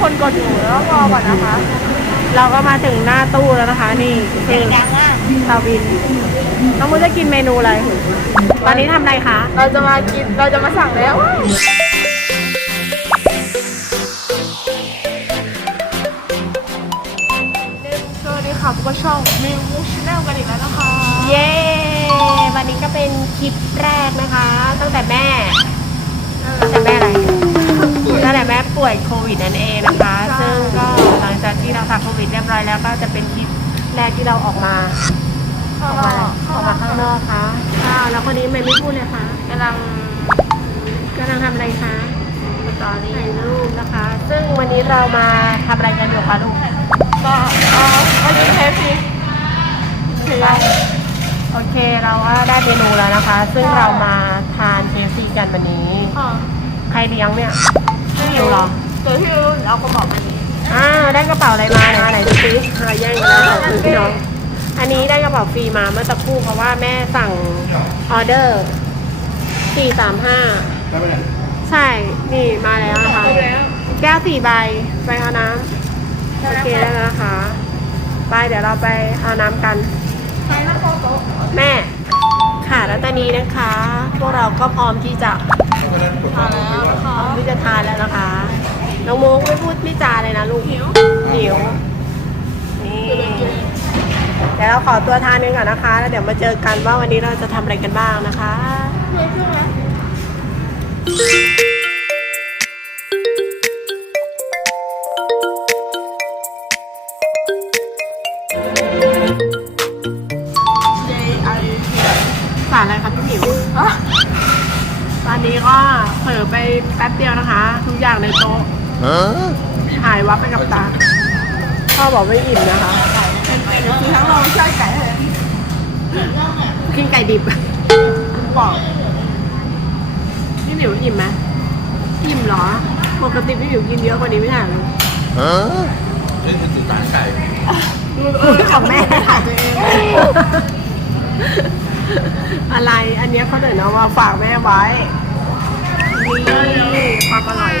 คนกดอยู่แล้วรอก่อนนะคะ เราก็มาถึงหน้าตู้แล้วนะคะ นี่คือเตาบินน้องมุ้ยจะกินเมนูอะไร ตอนนี้ทำอะไรคะ เราจะมากิน เราจะมาสั่งแล้ว สวัสดีค่ะพวกบช่องมิวมูชแนลกันอีกแล้วนะคะ เย้ วันนี้ก็เป็นคลิปแรกนะคะ ตั้งแต่แม่ ตั้งแต่แม่อะไร แต่แม่ป่วยโควิดนั่นเองนะคะ ซึ่งก็หลังจากที่เราผ่านโควิดเรียบร้อยแล้วก็จะเป็นคลิปแรกที่เราออกมาออกมาออกมาข้างนอกคะอ้าวแล้วคนนี้ทำไมไม่พูดเลยคะกำลังกำลังทำอะไรคะสตอรี่ถ่ายรูปนะคะ ซึ่งวันนี้เรามาทำอะไรกันอยู่คะลูกก็เออมากินเคฟซีถืออะไรโอเคเราก็ได้เมนูแล้วนะคะ ซึ่งเรามาทานเคซีกันวันนี้ค่ะใครเลี้ยงเนี่ยพี่ หิวเหรอเดี๋ยวพี่รู้เอากระบอกมานี้อ้าวได้กระเป๋าอะไรมานะไหนดูซิเราแย่งกันแล้วของคุณพี่น้อง อันนี้ได้กระเป๋าฟรีมาเมื่อสักครู่เพราะว่าแม่สั่งออเดอร์435ใช่ นี่มาแล้วนะคะ แก้วสี่ใบไปเอาน้ำโอเคได้แล้วนะคะ ไปเดี๋ยวเราไปเอาน้ำกันใครนั่งโต๊ะโต๊ะแม่ค่ะ แล้วตอนนี้นะคะ พวกเราก็พร้อมที่จะทานแล้วนะพคะร้อมที่จะทานแล้วนะคะ น้องโมกไม่พูดไม่จาเลยนะลูกหิวหิวนี่เดี๋ยวเราขอตัวทานนึงก่อนนะคะ แล้วเดี๋ยวมาเจอกันว่าวันนี้เราจะทำอะไรกันบ้างนะคะารอะไรคะพี่หมิวอะตอนนี้ก็เผลอไปแป๊บเดียวนะคะ ทุกอย่างในโต๊ะหายวับไปกับตาพ่อบอกไม่อิ่มนะคะคือทั้งเราใช่ไก่เลยกินไก่ดิบบอกพี่หมิวอิ่มไหมอิ่มเหรอปกติพี่หมิวกินเยอะกว่านี้ไม่ใช่เหรอนี่คือสุสานไก่ของแม่ถ่ายตัวเอง อะไร อันเนี้ยเขาเดินเอามาฝากแม่ไว้ นี่ความอร่อย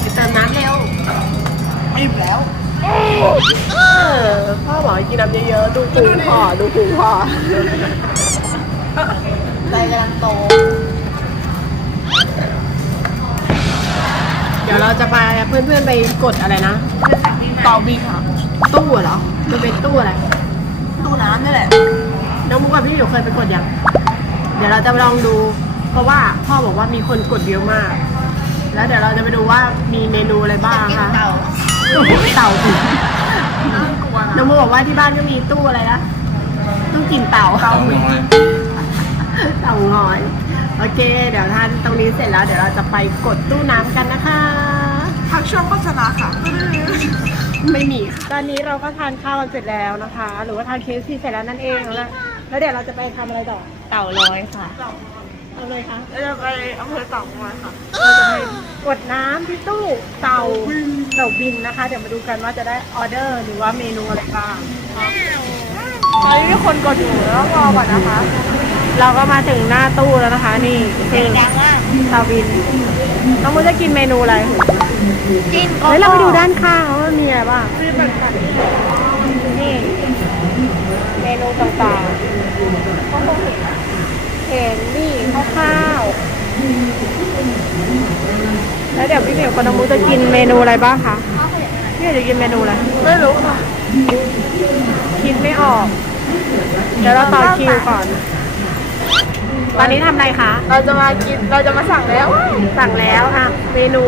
ไปเติมน้ำเร็วอิ่มแล้ว เออพ่อบอกให้กินน้ำเยอะๆ ดูพุงพ่อ ดูพุงพ่อใจกำลังโต เดี๋ยวเราจะไปเพื่อนๆไปกดอะไรนะ ต่อบินค่ะ ตู้เหรอ มันเป็นตู้อะไร ตู้น้ำนี่แหละ น้องมุกกับพี่หมิวเคยไปกดยัง เดี๋ยวเราจะลองดู เพราะว่าพ่อบอกว่ามีคนกดเยอะมาก แล้วเดี๋ยวเราจะไปดูว่ามีเมนูอะไรบ้างคะเต่าเต่าถึงน่ากลัวน้องนะมุกบอกว่าที่บ้านก็มีตู้อะไรนะ ตู้กินเต่า เต่าน้อยเต่างอย โอเค เดี๋ยวทานตรงนี้เสร็จแล้ว เดี๋ยวเราจะไปกดตู้น้ำกันนะคะ พักช่วงโฆษณาค่ะ ไม่มีค่ะตอนนี้เราก็ทานข้าวกันเสร็จแล้วนะคะ หรือว่าทานเคสที่เสร็จแล้วนั่นเองแล้วแล้วเดี๋ยวเราจะไปทำอะไรต่อเต่าลอยค่ะ เอาเลยคะเราจะไปอำเภอเต่างอยค่ะ เราจะไปกดน้ำที่ตู้เตาเต่าบินนะคะ เดี๋ยวมาดูกันว่าจะได้ออเดอร์ หรือว่าเมนูอะไรบ้างตอนนี้มีคนกดอยู่แล้วรอก่อนนะคะ เราก็มาถึงหน้าตู้แล้วนะคะ นี่คือเตาบินน้องมุ้ยจะกินเมนูอะไร กินเฮ้ยเราไปดูด้านข้างว่ามีอะไรบ้างนี่เมนูต่างๆเห็นนี่ข้าวๆแล้วเดี๋ยวพี่เหมียวกับน้องมุ้ยจะกินเมนูอะไรบ้างคะพี่เหมียวจะกินเมนูอะไรไม่รู้ค่ะคิดไม่ออก เดี๋ยวเราต่อคิวก่อน ตอนนี้ทำอะไรคะ เราจะมากิน เราจะมาสั่งแล้ว สั่งแล้วอะ เมนู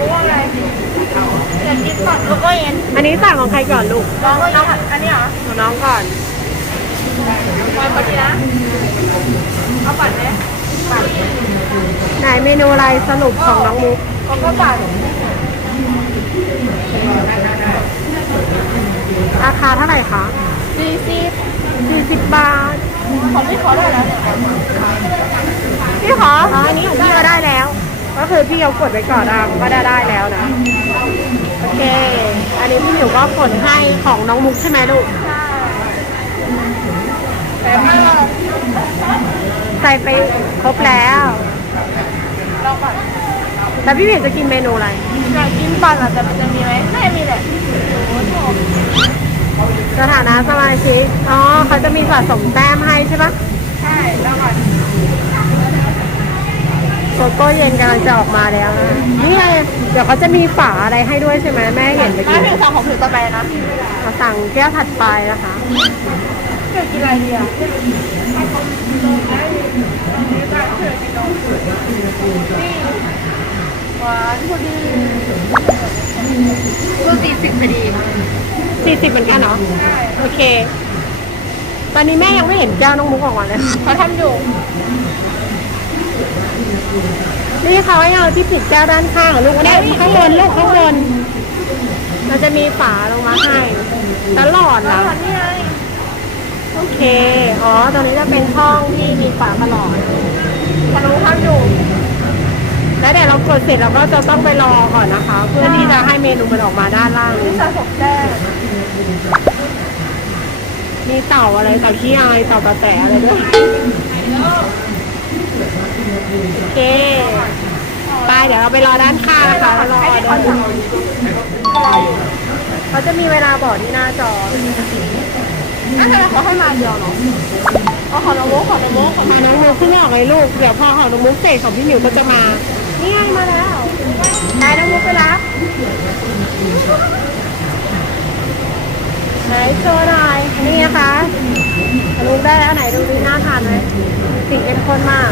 เพราะว่าอะไรอยากกินก่อนแล้วก็เย็นอันนี้สั่งของใครก่อนลูกน้องน้องอันนี้เหรอของน้องก่อนมาพอดีนะ เอาปัดไหมไหนเมนูอะไรสรุปของน้องมุกเขาก็ปัดราคาเท่าไหร่คะสี่สิบ40บาท ของพี่เขาได้แล้วเนี่ยพี่ขออ๋ออันนี้ของพี่ก็ได้แล้ว ก็คือพี่เขากดไว้ก่อนอะก็ได้ได้แล้วนะ โอเค อันนี้พี่หมิวก็กดให้ของน้องมุกใช่ไหมลูกใช่แต่ถ้าเราใส่ไปครบแล้วลองก่อนแต่พี่เหมียวจะกินเมนูอะไรอยากกินปั่นอะแต่มันจะมีไหมไม่มีแหละสถานะสมาชิก อ๋อ เขาจะมีสะสมแต้มให้ใช่ปะใช่ แล้วก่อน โกโก้เย็นกำลังจะออกมาแล้วนะนี่ไงเดี๋ยวเขาจะมีฝาอะไรให้ด้วยใช่ไหมแม่เห็นไปมากินถึงสั่งของถึงต่อไปนะมาสั่งแก้วถัดไปนะคะ เกิดกินอะไรดีอะหวานพอดีคือสี่สิบพอดีสี่สิบเหมือนกันเหรอใช่โอเค ตอนนี้แม่ยังไม่เห็นแก้วน้องมุกออกมาเลย เขาทำอยู่ นี่เขาให้เอาที่ปิดแก้วด้านข้างอะลูกเนี่ยข้างบนลูกข้างบนเราจะมีฝาลงมาให้ตลอดแล้นะวนี่ไงโอเค อ๋อ ตรงนี้จะเป็นห้องที่มีฝาตลอดขนมทำอยู่แล้วเดี๋ยวเรากดเสร็จเราก็จะต้องไปรอก่อนนะคะ เพื่อที่จะให้เมนูมันออกมาด้านล่างที่สะสมแต้มมีเต่าอะไรเต่าขี้อายเต่ากระแสอะไรด้วย โอเค ไป เดี๋ยวเราไปรอด้านข้างนะคะแล้วรอให้เดิเขานสั่งเขาจะมีเวลาบอกที่หน้าจอนั่นแสดงเขาให้มาเดียวเนาะเอาขอนมกขอนมกขอมาน้องมุกขึ้นออกเลยลูก เดี๋ยวพอของน้องมุกเสร็จของพี่หมิวก็จะมา นี่ไงมาแล้วไปน้องมุกไปรับ ไหนโชว์หน่อยนี่นะคะรู้ได้แล้วไหนดูดีน่าทานไหมสีเข้มข้นมาก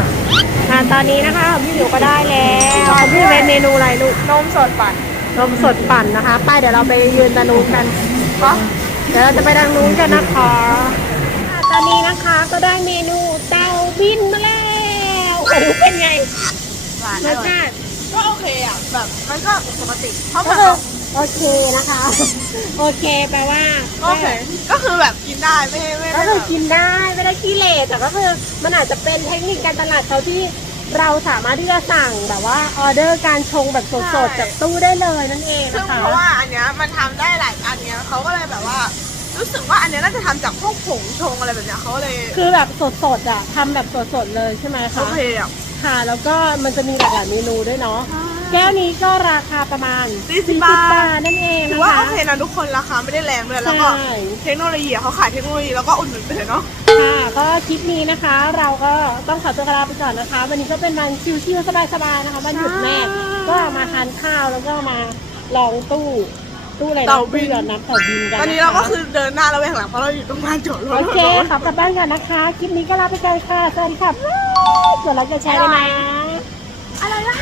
อ่าตอนนี้นะคะของพี่หมิวก็ได้แล้วของพี่หมิวเป็นเมนูอะไรลูกนมสดปั่นนมสดปั่นนะคะไปเดี๋ยวเราไปยืนตะนูนกันก็เดี๋ยวเราจะไปดังนู้นกันนะคะอะตอนนี้นะคะก็ได้เมนูเตาบินมาแล้วโอ้โหเป็นไงหวานรสชาติก็โอเคอะแบบมันก็ปกติเพราะก็แบบคือ โอเคนะคะ โอเคแปลว่าโอเคก็คือแบบกินได้ไม่ไม่ก็ได้คือแบบกินได้ไม่ได้ขี้เหร่แต่ก็คือมันอาจจะเป็นเทคนิคการตลาดเขาที่เราสามารถที่จะสั่งแบบว่าออเดอร์การชงแบบสดๆจากตู้ได้เลยนั่นเองซึ่งนะคะเพราะว่าอันเนี้ยมันทำได้หลายอันเนี้ยเขาก็เลยแบบว่า รู้สึกว่าอันเนี้ยน่าจะทำจากพวกผงชงอะไรแบบเนี้ยเขาเลยคือแบบสดๆอะทำแบบสดๆเลยใช่ไหมโอคะเคอะค่ะแล้วก็มันจะมีหลากหลายเมนูด้วยเนาะ แก้วนี้ก็ราคาประมาณ40 40บาทบาท นั่นเองถืนะอว่าคะโอเคนะทุกคนราคาไม่ได้แรงด้วยแล้วก็ใช่เทคโนโลยีอะเขาขายเทคโนโลยีแล้วก็อุดหนุนไปเลยเนาะค่ะก็คลิปนี้นะคะ เราก็ต้องขอตัวลาไปก่อนนะคะ วันนี้ก็เป็นวันชิวๆสบายๆนะคะวันหยุดแม่ก็มาทานข้าวแล้วก็มาลองตู้ตู้อะไรนะเต่าบินตู้หยอดน้ำเต่าบินกันตอนนี้เราก็คือเดินหน้าแล้วแหวงหลังเพราะเราอยู่ตรงลานจอดรถโอเคขอกลับบ้านกันนะคะ คลิปนี้ก็ลาไปก่อนค่ะสวัสดีค่ะกดไลค์กดแชร์ด้วยนะอะไรนะ